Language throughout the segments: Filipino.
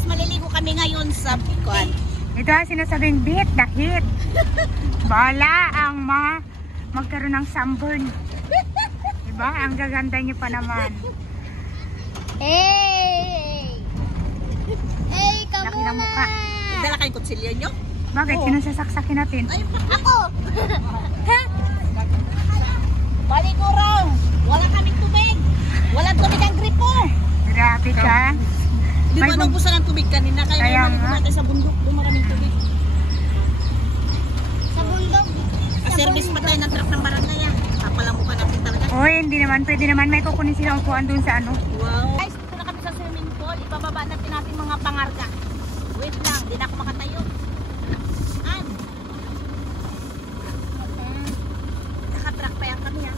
guys, maliligo kami ngayon sa Bicol. Ito ang sinasabing beat the heat. Bala ang magkaroon ng sunburn. Diba? Ang gaganda niyo pa naman. Hey! Hey, Laki ng mukha. Dala kayong kutsilyo nyo? Bakit? Sino sasaksakin natin? Ay, Ako! baligo raw. Wala kaming tubig. Walang tubig ang gripo. Grabe ka. Di ba May naubusan ang tubig kanina? Kaya Kaya maligo nga. natin sa bundok. Doon maraming tubig. Sa bundok. Service pa tayo ng truck ng barangay yan. Papalambukan natin talaga. Uy, hindi naman. Pwede naman may kukunin sila upuan dun sa ano. Wow. Guys, dito na kami sa swimming pool. Ibababa natin natin mga pangarga. Wait lang, di na ako makatayo. An? Nakatrack pa yan kami ha.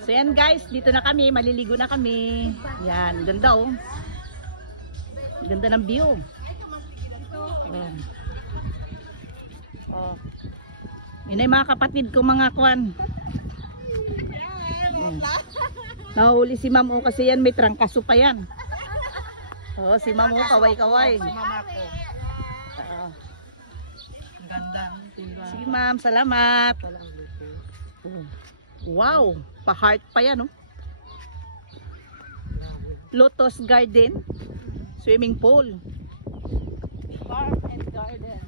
So yan guys, dito na kami, maliligo na kami. Yan, ganda oh. Ganda ng view. Oh. Yun ay mga kapatid ko mga kwan. Nahuli si Ma'am O kasi yan may trangkaso pa yan. Oh, si Ma'am O kaway-kaway. Ganda. Sige Ma'am, salamat. Oh. Wow, pa-heart pa yan oh. Lotus Garden, swimming pool. Farm and garden.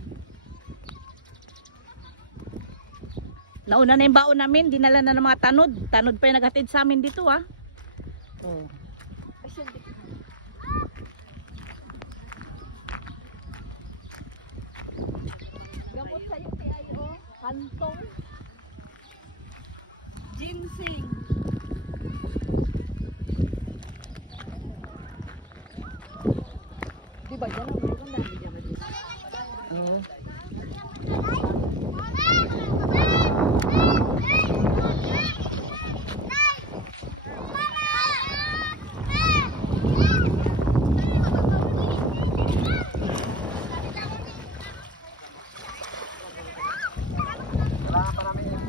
Nauna na yung baon namin, dinala na ng mga tanod. Tanod pa yung naghatid sa amin dito ah. Oh. Gamot sa'yo TIO, kantong. Ginseng. Diba yan ang meron na bigyan mo dito? Oo.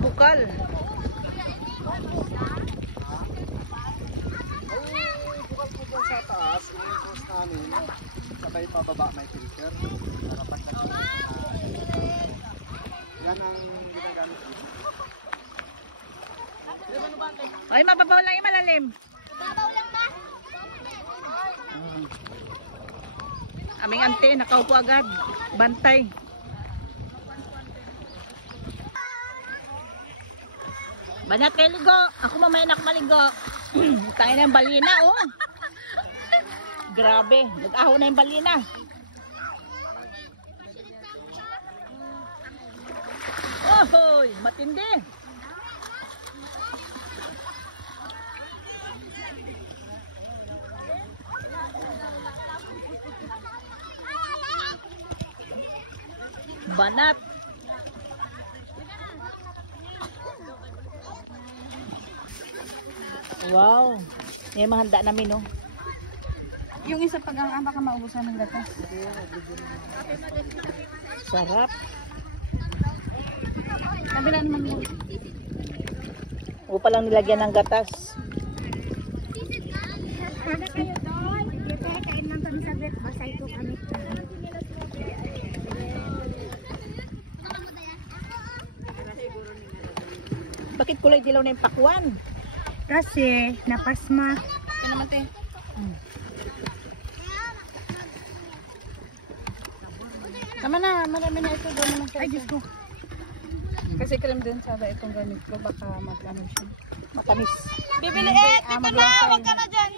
Bukal. Sa taas, yung post namin, sabay pababa may filter. Para pag yan ang ginagamit. Ay, mababaw lang yung malalim. Babaw lang ba? Aming ante, nakaupo agad. Bantay. Banat kayo ligo. Ako mamaya nak maligo. Tangin na yung balina, oh. Grabe. Nag-aho na yung balina. Ohoy, matindi. Banat. Wow. Yan mahanda namin, oh. Yung isa pag ang baka maubusan ng gatas. Sarap. Kabila naman mo. O palang nilagyan ng gatas. Kada kayo doon. Dito kain lang kami sa bet. Basta ito kami. Bakit kulay dilaw na yung pakwan? Kasi napasma. Ito naman ito. Tama na, marami na ito doon naman. Ay, Diyos ko. Kasi cream din sana itong ganito. Baka maglano siya. Matamis. Bibili dito na! Huwag ka na dyan!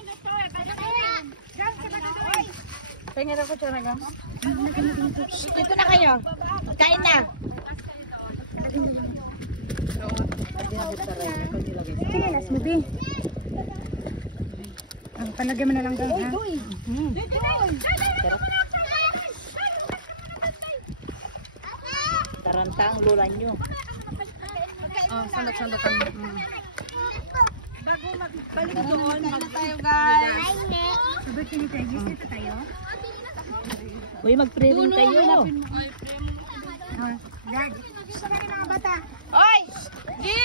Pengen ako siya na gam. Dito na kayo. Kain na. Sinilas mo, Bi. Palagyan mo na lang doon, ha? Taranta ang lula nyo. Sandok-sandok kami. Bago magbalik doon, Tayo guys! Sabi ko ni Tegis, dito tayo. Uy, mag-pray rin kayo. Oh, Dad, gusto ka rin mga bata. Oy! Di!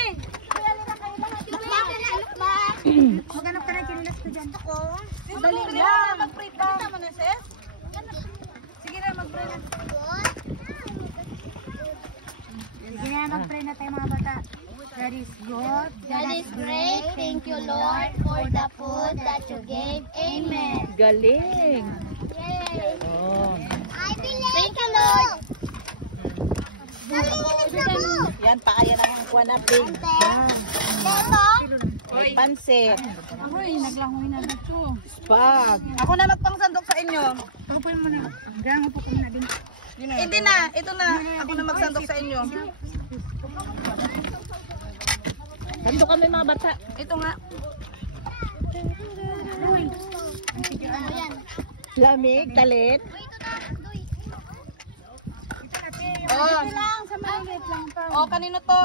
Maghanap ka na kinilas ko dyan. Ako. Dali lang. Mag-pray pa. Sige na, mag-pray na. Sige na, mag-pray na tayo mga bata. God is good. God is great. Thank you, Lord, for the food that you gave. Amen. Galing. Yay! Oh. I believe. Thank you, Lord. Yan, paaya na ang kuha natin. May pansit. Ay, naglangoy na dito. Spag. Ako na magpangsandok sa inyo. Tupoy mo na. Hanggang upo ko na din. Hindi na. Ito na. Ako na magsandok sa inyo. Sando kami mga bata. Ito nga. Lamig, talit. Oh. Oh, kanino to?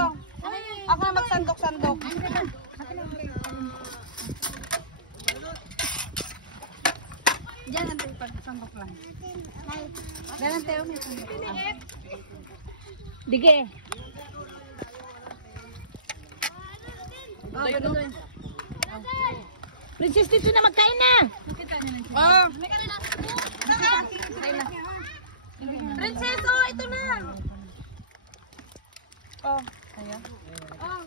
Ako na magsandok-sandok. Diyan ang pagsandok lang. Diyan ang tayo may sandok. Dige. Princess, dito na magkain na. Oh. Princess, oh, ito na. Oh, ayan. Oh.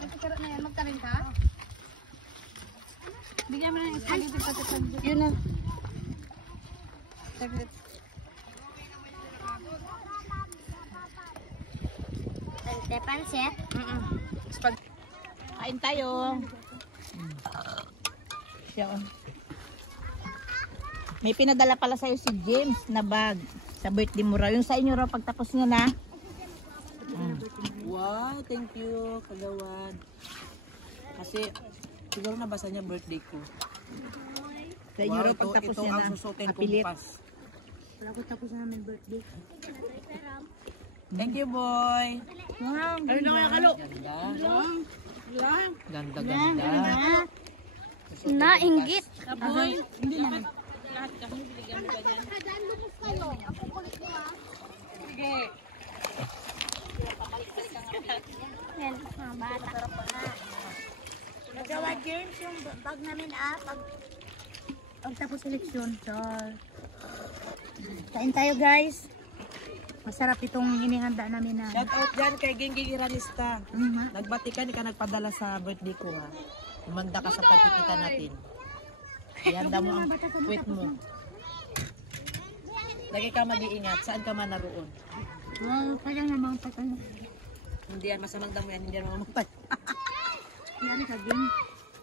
Nagkakaroon na yan. Magkarin ka? Bigyan mo na yung spaghetti patatas. Yun na. Saglit. Pansit. Kain tayo. Siya. May pinadala pala sa'yo si James na bag sa birthday mo raw. Yung sa inyo raw pagtapos niya na. Wow, thank you, Kagawad. Kasi siguro nabasa niya birthday ko. Sa inyo raw pagtapos niya ito na. ang susukin kong Kapilit. pas. Wala ko tapos na namin birthday. Thank you, boy. Wow, ay nakakalo. Ganda. Ganda. Nainggit. Hindi na. Yan, mga bata. Nagawa James yung bag namin pagtapos eleksyon. Kain tayo guys. Masarap itong inihanda namin na. Shout out dyan kay Gingging Iranista. Nagbati ka, ka nagpadala sa birthday ko, ha. Umanda ka sa pagkikita natin. Ihanda mo ang tweet mo. Lagi ka mag-iingat. Saan ka man naroon. Wow, parang namang patay. Hindi yan, masamang damo yan. Hindi yan mamapay. Yan ka, Ging.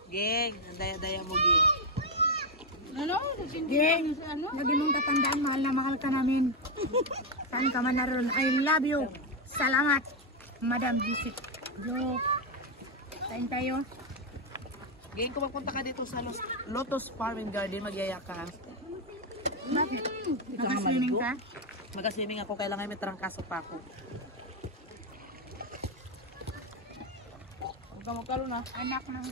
Geng, ang daya-daya mo, Geng. Ging, lagi mong tatandaan, mahal na mahal ka namin. Saan ka man naroon. I love you. Salamat, Madam Visit. Yo. Kain tayo. Geng, kung magpunta ka dito sa Lotus Farm and Garden, magyaya ka, ha. Bakit? Nag-swimming ka? Mag-swimming ako, kailangan may trangkaso pa ako. Huwag ka magkalo na. Anak ng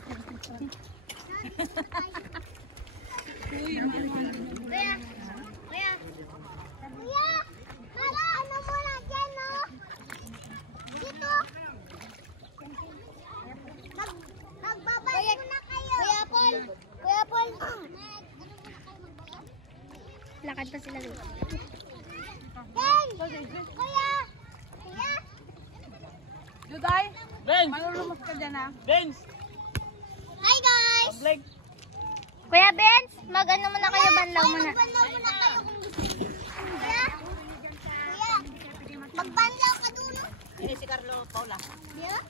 Kuya. Kuya. Kuya. Kuya. Para ano mo na dyan, no? Dito. Magbabay muna kayo. Kuya Paul. Kuya Paul. Lakad pa sila dito. Ben! Kuya! Kuya! Juday! Benz! Malulumos ka dyan, ha? Benz! Hi, guys! Blake! Kuya Benz, mag-ano muna kayo, banlaw muna. Magbanlaw muna kayo kung gusto. Kuya? Kuya? Magbanlaw ka doon, no? Ini si Carlo Paula. Yeah?